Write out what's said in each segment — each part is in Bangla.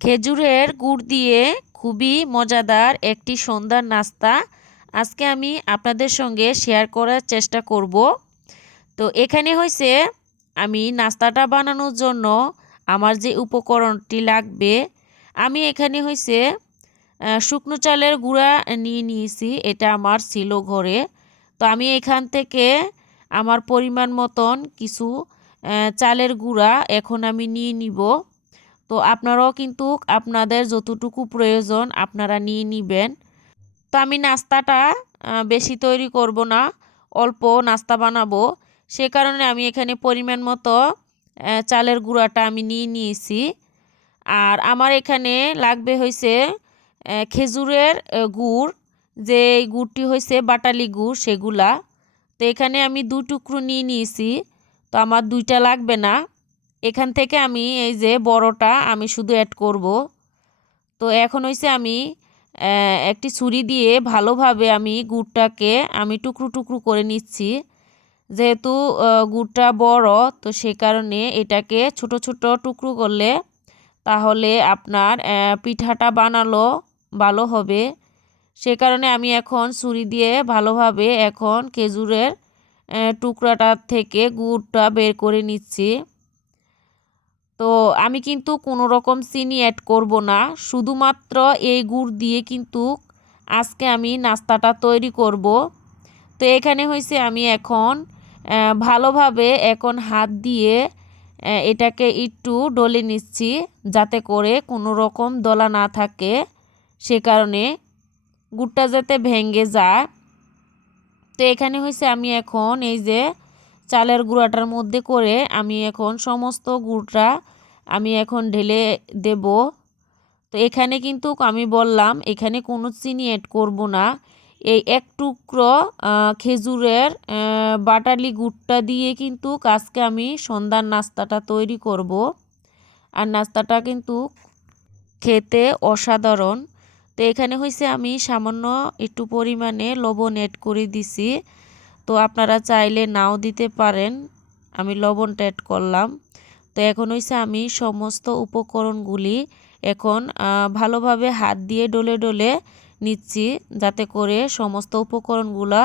খেজুরের গুড় দিয়ে খুবই মজাদার একটি সন্ধ্যার নাস্তা আজকে আমি আপনাদের সঙ্গে শেয়ার করার চেষ্টা করব। তো এখানে হয়েছে আমি নাস্তাটা বানানোর জন্য আমার যে উপকরণটি লাগবে, আমি এখানে হয়েছে শুকনো চালের গুঁড়া নিয়ে নিয়েছি। এটা আমার ছিল ঘরে। তো আমি এখান থেকে আমার পরিমাণ মতন কিছু চালের গুঁড়া এখন আমি নিয়ে নিব। তো আপনারাও কিন্তু আপনাদের যতটুকু প্রয়োজন আপনারা নিয়ে নিবেন। তো আমি নাস্তাটা বেশি তৈরি করব না, অল্প নাস্তা বানাবো। সে কারণে আমি এখানে পরিমাণ মতো চালের গুঁড়াটা আমি নিয়ে নিয়েছি। আর আমার এখানে লাগবে হয়েছে খেজুরের গুড়, যে গুড়টি হয়েছে বাটালি গুড় সেগুলা। তো এখানে আমি 2 টুকরো নিয়ে নিয়েছি। তো আমার 2টা লাগবে না। এখান থেকে আমি এই যে বড়টা আমি শুধু অ্যাড করব। তো এখন হয়েছে আমি একটি ছুরি দিয়ে ভালোভাবে আমি গুড়টাকে আমি টুকরো টুকরো করে নিচ্ছি। যেহেতু গুড়টা বড়, তো সে কারণে এটাকে ছোট ছোট টুকরো করলে তাহলে আপনার পিঠাটা বানালো ভালো হবে। সে কারণে আমি এখন ছুরি দিয়ে ভালোভাবে এখন খেজুরের টুকরাটা থেকে গুড়টা বের করে নিচ্ছি। তো আমি কিন্তু কোনো রকম চিনি অ্যাড করব না, শুধুমাত্র এই গুড় দিয়ে কিন্তু আজকে আমি নাস্তাটা তৈরি করব। তো এখানে হয়েছে আমি এখন ভালোভাবে এখন হাত দিয়ে এটাকে একটু ডলে নিচ্ছি, যাতে করে কোনো রকম দলা না থাকে। সে কারণে গুড়টা যাতে ভেঙে যায়। তো এখানে হয়েছে আমি এখন এই যে চালের গুঁড়াটার মধ্যে করে আমি এখন সমস্ত গুড়টা আমি এখন ঢেলে দেব। তো এখানে কিন্তু আমি বললাম এখানে কোনো চিনি অ্যাড করব না। এই এক টুকরো খেজুরের বাটালি গুড়টা দিয়ে কিন্তু আজকে আমি সন্ধ্যার নাস্তাটা তৈরি করব। আর নাস্তাটা কিন্তু খেতে অসাধারণ। তো এখানে হয়েছে আমি সামান্য একটু পরিমাণে লবণ অ্যাড করে দিছি। তো আপনারা চাইলে নাও দিতে পারেন, আমি লবণটা অ্যাড করলাম। তো এখন হয়েছে আমি সমস্ত উপকরণগুলি এখন ভালোভাবে হাত দিয়ে ডলে ডলে নিচ্ছি, যাতে করে সমস্ত উপকরণগুলা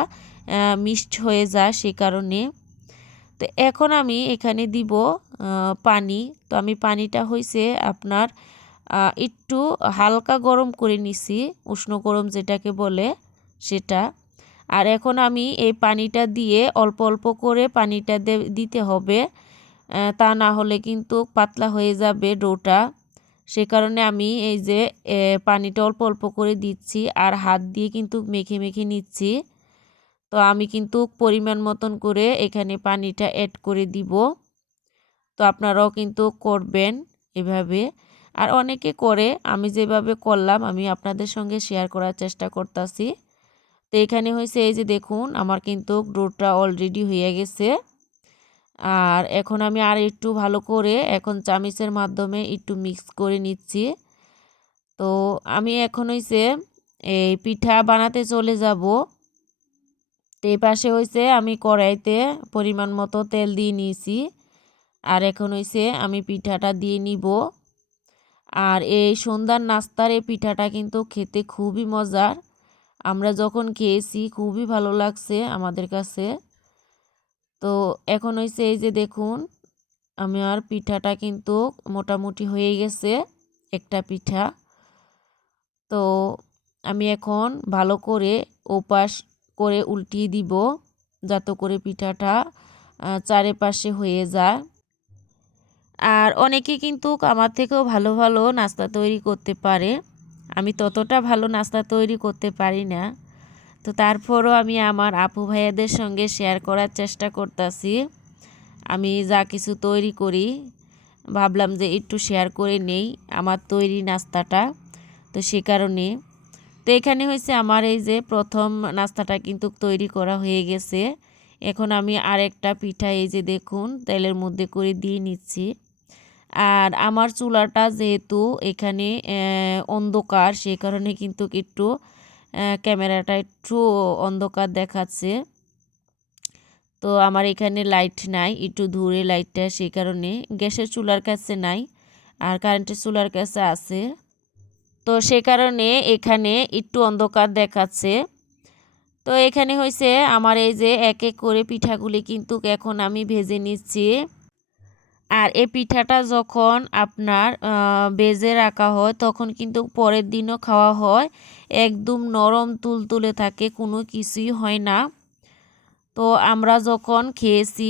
মিক্সড হয়ে যায় সে কারণে। তো এখন আমি এখানে দিব পানি। তো আমি পানিটা হয়েছে আপনার একটু হালকা গরম করে নিছি, উষ্ণ গরম যেটাকে বলে সেটা। আর এখন আমি এই পানিটা দিয়ে অল্প অল্প করে পানিটা দিতে হবে, তা না হলে কিন্তু পাতলা হয়ে যাবে ডোটা। সে কারণে আমি এই যে পানিটা অল্প অল্প করে দিচ্ছি আর হাত দিয়ে কিন্তু মেখে মেখে নিচ্ছি। তো আমি কিন্তু পরিমাণ মতন করে এখানে পানিটা অ্যাড করে দিব। তো আপনারাও কিন্তু করবেন এভাবে। আর অনেকে করে, আমি যেভাবে করলাম আমি আপনাদের সঙ্গে শেয়ার করার চেষ্টা করতেছি। তো এখানে হয়েছে এই যে দেখুন আমার কিন্তু ডোটা অলরেডি হয়ে গেছে। আর এখন আমি আর একটু ভালো করে এখন চামিচের মাধ্যমে একটু মিক্স করে নিচ্ছি। তো আমি এখন হয়েছে এই পিঠা বানাতে চলে যাব। তো এই পাশে হয়েছে আমি কড়াইতে পরিমাণ মতো তেল দিয়ে নিয়েছি। আর এখন হয়েছে আমি পিঠাটা দিয়ে নিব। আর এই সন্ধ্যার নাস্তার এই পিঠাটা কিন্তু খেতে খুবই মজার। আমরা যখন খেয়েছি খুবই ভালো লাগছে আমাদের কাছে। তো এখন হয়েছে এই যে দেখুন আমার পিঠাটা কিন্তু মোটামুটি হয়ে গেছে একটা পিঠা। তো আমি এখন ভালো করে ওপাশ করে উল্টিয়ে দিব, যাতে করে পিঠাটা চারিপাশে হয়ে যায়। আর অনেকে কিন্তু আমার থেকেও ভালো ভালো নাস্তা তৈরি করতে পারে। আমি ততটা ভালো নাস্তা তৈরি করতে পারি না। তো তারপরও আমি আমার আপু ভাইয়াদের সঙ্গে শেয়ার করার চেষ্টা করতেছি। আমি যা কিছু তৈরি করি ভাবলাম যে একটু শেয়ার করে নেই আমার তৈরি নাস্তাটা। তো সে কারণে তো এখানে হয়েছে আমার এই যে প্রথম নাস্তাটা কিন্তু তৈরি করা হয়ে গেছে। এখন আমি আরেকটা পিঠা এই যে দেখুন তেলের মধ্যে করে দিয়ে নিচ্ছি। আর আমার চুলাটা যেহেতু এখানে অন্ধকার, সেই কারণে কিন্তু একটু ক্যামেরাটা একটু অন্ধকার দেখাচ্ছে। তো আমার এখানে লাইট নাই, একটু দূরে লাইটটা, সেই কারণে গ্যাসের চুলার কাছে নাই, আর কারেন্টের চুলার কাছে আছে, তো সে কারণে এখানে একটু অন্ধকার দেখাচ্ছে। তো এখানে হয়েছে আমার এই যে এক এক করে পিঠাগুলি কিন্তু এখন আমি ভেজে নিচ্ছি। আর এই পিঠাটা যখন আপনার ভেজে রাখা হয় তখন কিন্তু পরের দিনও খাওয়া হয়, একদম নরম তুলতুলে থাকে, কোনো কিছুই হয় না। তো আমরা যখন খেয়েছি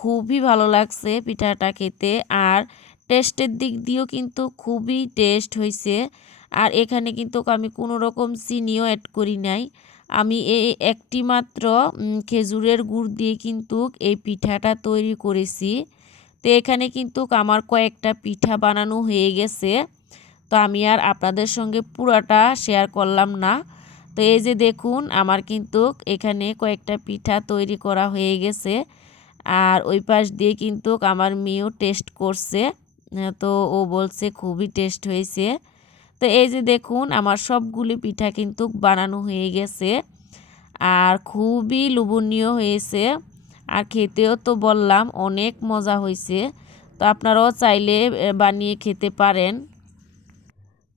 খুবই ভালো লাগছে পিঠাটা খেতে, আর টেস্টের দিক দিয়েও কিন্তু খুবই টেস্ট হয়েছে। আর এখানে কিন্তু আমি কোনো রকম চিনিও অ্যাড করি নাই, আমি এই একটি মাত্র খেজুরের গুড় দিয়ে কিন্তু এই পিঠাটা তৈরি করেছি। তো এখানে কিন্তু আমার কয়েকটা পিঠা বানানো হয়ে গেছে, তো আমি আর আপনাদের সঙ্গে পুরাটা শেয়ার করলাম না। তো এই যে দেখুন আমার কিন্তু এখানে কয়েকটা পিঠা তৈরি করা হয়ে গেছে, আর ওই পাশ দিয়ে কিন্তু আমার মেয়েও টেস্ট করছে, তো ও বলছে খুবই টেস্ট হয়েছে। তো এই যে দেখুন আমার সবগুলি পিঠা কিন্তু বানানো হয়ে গেছে, আর খুবই লোভনীয় হয়েছে, আর খেতেও তো বললাম অনেক মজা হয়েছে। তো আপনারাও চাইলে বানিয়ে খেতে পারেন।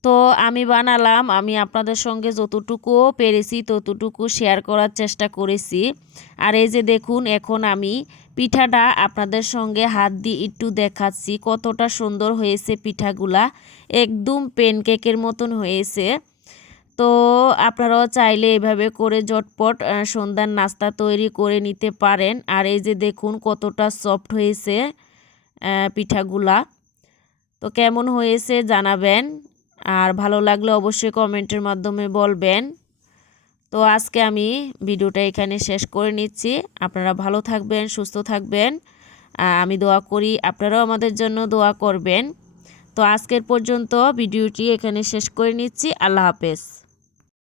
তো আমি বানালাম, আমি আপনাদের সঙ্গে যতটুকু পেরেছি ততটুকু শেয়ার করার চেষ্টা করেছি। আর এই যে দেখুন এখন আমি পিঠাটা আপনাদের সঙ্গে হাত দিয়ে একটু দেখাচ্ছি কতটা সুন্দর হয়েছে পিঠাগুলা, একদম প্যানকেকের মতন হয়েছে। তো আপনারাও চাইলে এভাবে করে ঝটপট সন্ধ্যার নাস্তা তৈরি করে নিতে পারেন। আর এই যে দেখুন কতটা সফট হয়েছে পিঠাগুলা। তো কেমন হয়েছে জানাবেন, আর ভালো লাগলে অবশ্যই কমেন্টের মাধ্যমে বলবেন। তো আজকে আমি ভিডিওটা এখানে শেষ করে নিচ্ছি। আপনারা ভালো থাকবেন, সুস্থ থাকবেন, আমি দোয়া করি আপনারাও আমাদের জন্য দোয়া করবেন। তো আজকের পর্যন্ত ভিডিওটি এখানে শেষ করে নিচ্ছি। আল্লাহ হাফেজ।